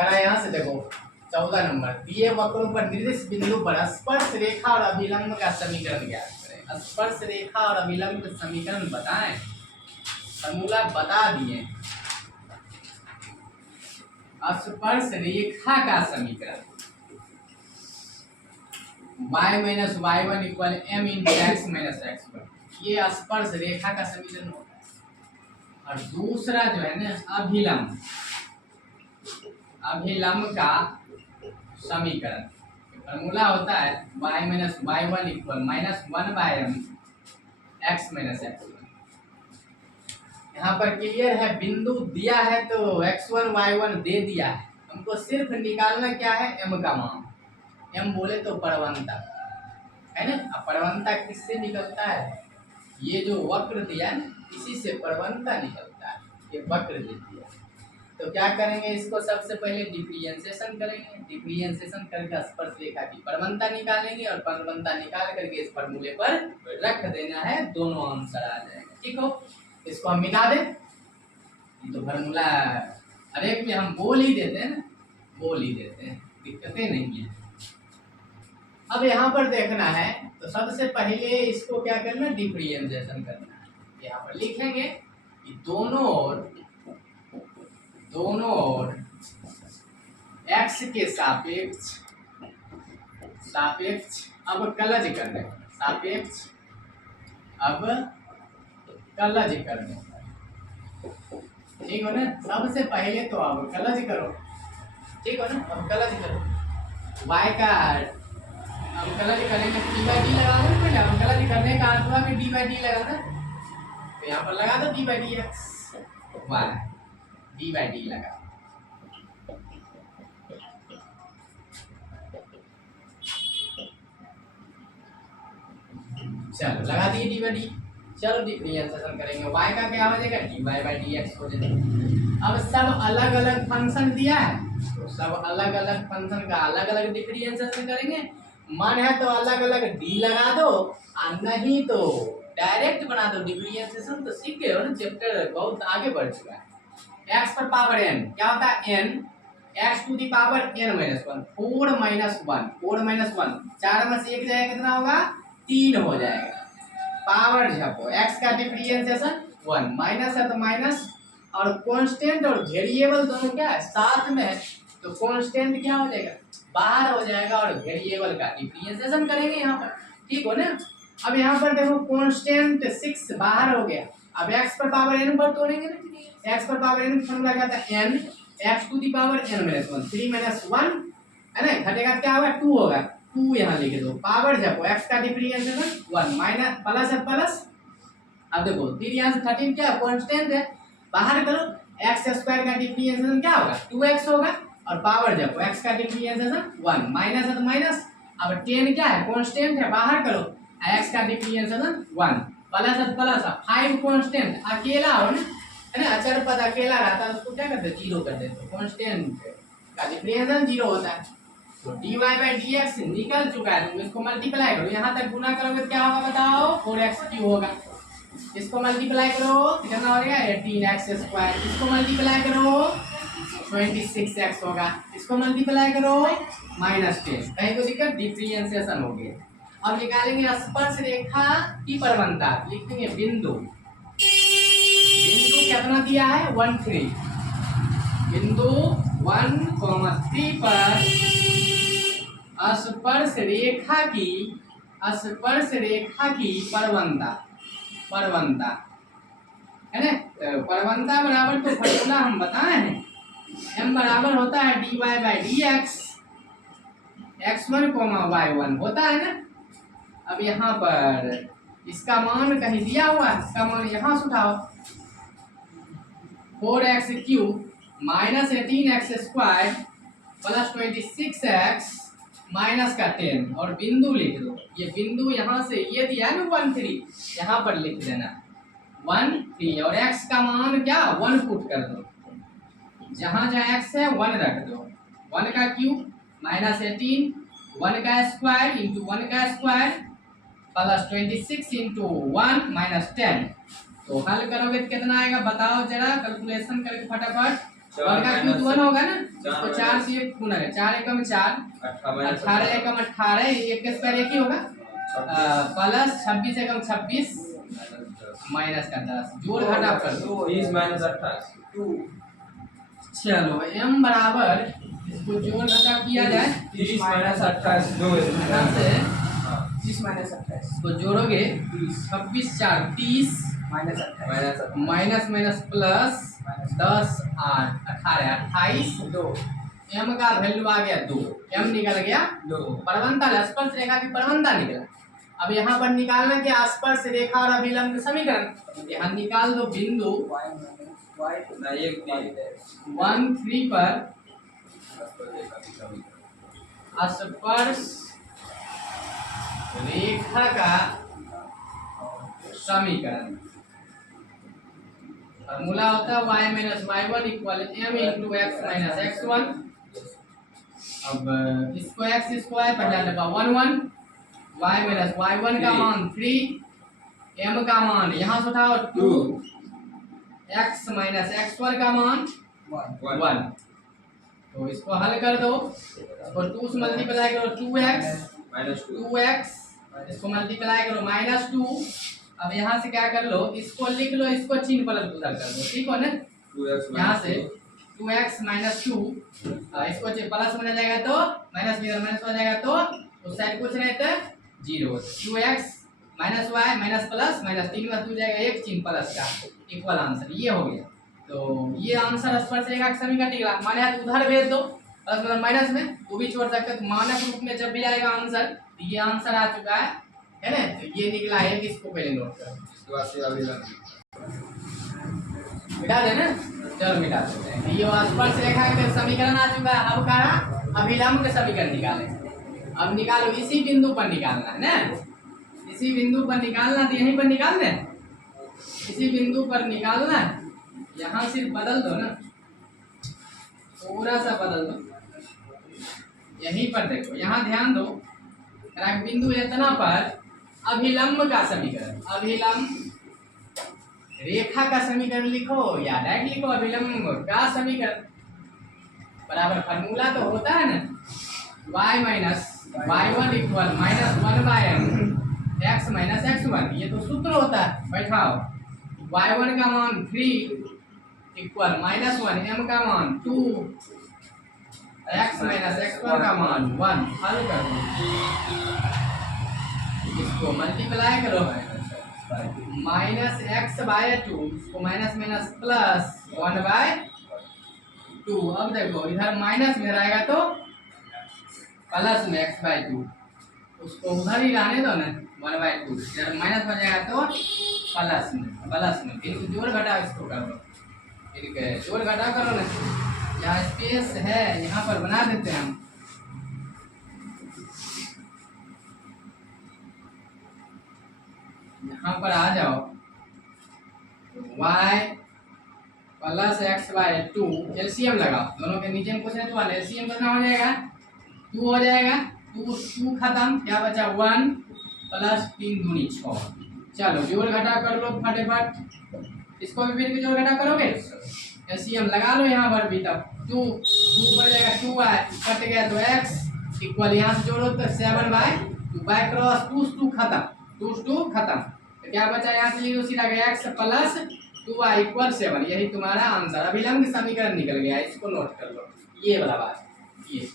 कह रहा है यहाँ से देखो 14 नंबर, दिए वक्रों पर निर्दिष्ट बिंदु पर स्पर्श रेखा और अभिलंब का समीकरण ज्ञात करें। स्पर्श रेखा और अभिलंब का समीकरण बताएं, फॉर्मूला बता दिए। स्पर्श रेखा का समीकरण y minus y one equal m into x minus x one, ये स्पर्श रेखा का समीकरण होता है। और दूसरा जो है ना अभिलंब, अभिलंब का समीकरण फॉर्मूला होता है y minus y one equal minus one by m x minus x one. यहाँ पर क्लियर है, बिंदु दिया है तो x1 y1 दे दिया है, हमको सिर्फ निकालना क्या है, m का मान। m बोले तो परवंता है ना। अब परवंता किससे निकलता है, ये जो वक्र दिया है इसी से परवंता निकलता है, ये वक्र दे दिया। तो क्या करेंगे, इसको सबसे पहले डिफरेंशिएशन करेंगे। डिफरेंशिएशन करके स्पर्श रेखा की परवंता निकालेंगे और परवंता निकाल करके इस फॉर्मूले पर रख देना है, दोनों आंसर आ जाएगा। ठीक हो, इसको हम मिटा दें, ये तो फॉर्मूला हर एक में हम बोल ही देते हैं ना, बोल ही देते हैं, दिक्कतें नहीं है। अब यहाँ पर देखना है तो सबसे पहले इसको क्या करना, डिफरेंशिएशन करना है। यहाँ पर लिखेंगे कि दोनों ओर x के सापेक्ष अवकलज करने, सापेक्ष अवकलज करने। ठीक हो ना, सबसे पहले तो अवकलज करो, ठीक हो ना, अवकलज करो। y का अवकलज करेंगे डी बाई डी लगा दो, पहले अवकलज करने का अर्थ हुआ कि डी बाई डी लगाना, तो यहाँ पर लगा दो d by d x, y d by d लगा। चलो लगा दिए डी बाई डी। चलो डिफरेंशिएशन करेंगे, y का क्या हो जाएगा, d y by d x हो जाएगा। अब सब अलग अलग फंक्शन दिया है तो सब अलग अलग फंक्शन का अलग अलग डिफरेंशिएशन करेंगे। मन है तो अलग अलग डी लगा दो, और नहीं तो डायरेक्ट बना दो डिफरेंशिएशन। तो सीख गए हो ना, चैप्टर बहुत आगे बढ़ चुका है। एक्स पर पावर एन क्या होता है, n x to the power n minus one, 4 minus one, 4 minus one, 4 में से 1 जाएगा कितना होगा, 3 हो जाएगा। पावर झपो, एक्स का डिफरेंशिएशन 1, माइनस है तो माइनस, और कांस्टेंट और वेरिएबल दोनों क्या है, साथ में है, तो कांस्टेंट क्या हो जाएगा, बाहर हो जाएगा, और वेरिएबल का डिफरेंशिएशन करेंगे यहाँ पर। ठीक हो ना। अब यहाँ पर देखो कांस्टेंट 6 बाहर हो गया, अब x पर पावर n पर तोड़ेंगे ना, x पर पावर n फॉर्मूला क्या था, n x to the power n minus 1, 3 minus 1 है ना, घटेगा क्या होगा, 2 होगा, 2 यहाँ लिख दो। पावर जब x का डिफरेंशिएशन 1 माइनस प्लस है प्लस, अब देखो 3 यहाँ से 13 क्या कांस्टेंट है, बाहर करो, x स्क्वायर का डिफरेंशिएशन क्या होगा, 2x होगा, और पावर जब x का डिफरेंशिएशन 1 माइनस है तो माइनस, अब 10 क्या है, कांस्टेंट है, बाहर करो, x का डिफरेंशिएशन 1 प्लस है प्लस, 5 कांस्टेंट अकेला हो ना, है ना, अचर पद अकेला रहता है उसको क्या करते हैं, जीरो कर देते हैं, कांस्टेंट का डिफरेंशिएशन जीरो होता है। तो dy बाई dx निकल चुका है, तुम इसको मल्टीप्लाई करो, यहाँ तक गुना करोगे क्या होगा बताओ, 4x क्यूब होगा। इसको मल्टीप्लाई करो कितना हो जाएगा, 18x स्क्वायर, इसको मल्टीप्लाई करो 26x होगा, इसको मल्टीप्लाई करो -10, कहीं को दिक्कत, डिफरेंशिएशन हो गया। अब निकालेंगे स्पर्श रेखा की परवंता, लिखेंगे बिंदु, बिंदु कितना दिया है, 1 3, बिंदु 1, 3 पर स्पर्श रेखा की परवंता है ना। परवंता बराबर तो फॉर्मूला हम बताए हैं, m बराबर होता है dy by d x, x1 y1 होता है ना। अब यहाँ पर इसका मान कहीं दिया हुआ है, इसका मान यहाँ से उठाओ, 4x cube minus 18x square plus 26x minus का 10, और बिंदु लिख दो, ये बिंदु यहाँ से ये दिया है ना 1 3, यहाँ पर लिख देना 1 3, और x का मान क्या 1 पुट कर दो, जहाँ जहाँ x है 1 रख दो, 1 का क्यूब माइनस 18, 1 का स्क्वायर इंटू 1 का स्क्वायर प्लस 26 इंटू 1 माइनस 10। तो हल करोगे तो कितना आएगा बताओ जरा, कैलकुलेशन करके फटाफट, वन का क्यूब वन होगा ना, तो 4 से 1 गुना है, 4 एकम 4, 18 एकम 18, एक के स्क्वायर एक ही होगा, प्लस 26 एकम 26 माइनस का 10, जोड़ घटा कर दो 30 माइनस 28 चलो m बराबर, इसको जोड़ घटा किया जाए 30 माइनस 28 2 यहाँ से 30 माइनस 28 तो जोड़ोगे 26 4 30 minus 28 minus minus plus 10 8 18 28 2 m का वैल्यू आ गया 2, m निकल गया 2, परवंता स्पर्श रेखा की परवंता निकला। अब यहाँ पर निकालना क्या, स्पर्श रेखा और अभिलंब समीकरण, यहाँ निकाल दो बिंदु ना एक 1 3 पर स्पर्श रेखा का समीकरण, फॉर्मूला होता है y minus y1 equal m into x minus x1। अब इसको x स्क्वायर पहला दफा 1 1, y माइनस y1 का मान 3, m का मान यहाँ से उठाओ 2, x माइनस x1 का मान 1। तो इसको हल कर दो, इसको 2 से मल्टीप्लाई करो 2x 2x, इसको मल्टीप्लाई करो -2। अब यहाँ से क्या कर लो, इसको लिख लो, इसको चिन्ह पलट उधर कर दो, ठीक हो ना, यहाँ से 2x माइनस 2, इसको प्लस में जाएगा तो माइनस माइनस हो जाएगा, तो उस साइड कुछ नहीं तो 0, 2x minus y minus plus minus 3 में 2 जाएगा 1, चिन्ह प्लस का इक्वल आंसर ये हो गया। तो ये आंसर स्पर्श रेखा का समीकरण निकला। माने आप उधर भेज दो प्लस मतलब माइनस में, वो भी छोड़ सकते, तो मानक रूप में जब भी आएगा आंसर, तो ये आंसर आ चुका है ना, तो ये निकला है, इसको पहले नोट करो, इसके बाद से अभिलंब मिटा देना, चलो मिटा देते हैं। ये स्पर्श रेखा का समीकरण आ चुका है। अब कहा अभिलंब का समीकरण निकाले, अब निकालो, इसी बिंदु पर निकालना है ना, इसी बिंदु पर निकालना, तो यहीं पर निकाल दे, इसी बिंदु पर निकालना, यहाँ सिर्फ बदल दो ना, थोड़ा सा बदल दो, यहीं पर देखो, यहाँ ध्यान दो, बिंदु इतना पर अभिलंब का समीकरण, अभिलंब रेखा का समीकरण लिखो या डायरेक्ट लिखो अभिलंब का समीकरण, बराबर फॉर्मूला तो होता है ना, y minus y1 equal -1/m x minus x1, ये तो सूत्र होता है, बैठाओ y1 का मान 3 इक्वल -1, m का मान 2, x माइनस x1 का मान 1, हल कर दो, इसको मल्टीप्लाई करो -x/2, इसको माइनस माइनस प्लस 1/2। अब देखो इधर माइनस में रहेगा तो प्लस में x/2, उसको उधर ही रहने दो ना 1/2, इधर माइनस हो जाएगा तो प्लस में फिर जोड़ घटा इसको कर दो, फिर जोड़ घटा करो ना, यहाँ स्पेस है यहाँ पर बना देते हैं हम, यहाँ पर आ जाओ, y प्लस x/2 एलसीएम लगाओ, दोनों के नीचे में कुछ नहीं तो एलसीएम कितना हो जाएगा 2 हो जाएगा, 2 खत्म, क्या बचा 1 प्लस 3 दूनी 6। चलो जोड़ घटा कर लो फटाफट, इसको भी फिर जोड़ घटा करोगे, एलसीएम लगा लो यहाँ पर भी, तब 2 पर जाएगा 2y कट गया तो x इक्वल, यहाँ से जोड़ो तो 7/2 बाय क्रॉस 2 खत्म, 2 खत्म, तो क्या बचा यहाँ से लिखो सीधा गया x प्लस 2y इक्वल 7, यही तुम्हारा आंसर, अभिलंब समीकरण निकल गया, इसको नोट कर लो, ये वाला बात ये।